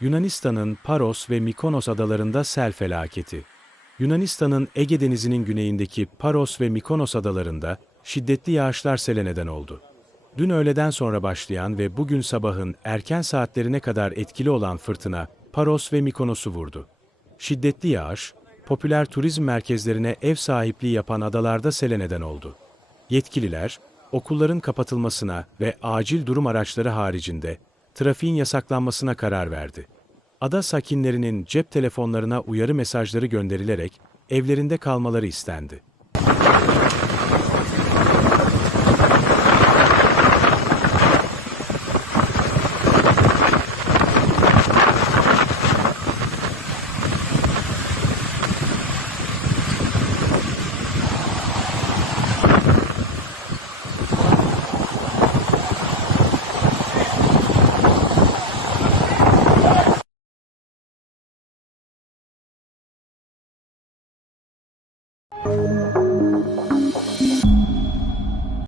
Yunanistan'ın Paros ve Mikonos adalarında sel felaketi. Yunanistan'ın Ege Denizi'nin güneyindeki Paros ve Mikonos adalarında şiddetli yağışlar sele neden oldu. Dün öğleden sonra başlayan ve bugün sabahın erken saatlerine kadar etkili olan fırtına Paros ve Mikonos'u vurdu. Şiddetli yağış, popüler turizm merkezlerine ev sahipliği yapan adalarda sele neden oldu. Yetkililer, okulların kapatılmasına ve acil durum araçları haricinde trafiğin yasaklanmasına karar verdi. Ada sakinlerinin cep telefonlarına uyarı mesajları gönderilerek evlerinde kalmaları istendi.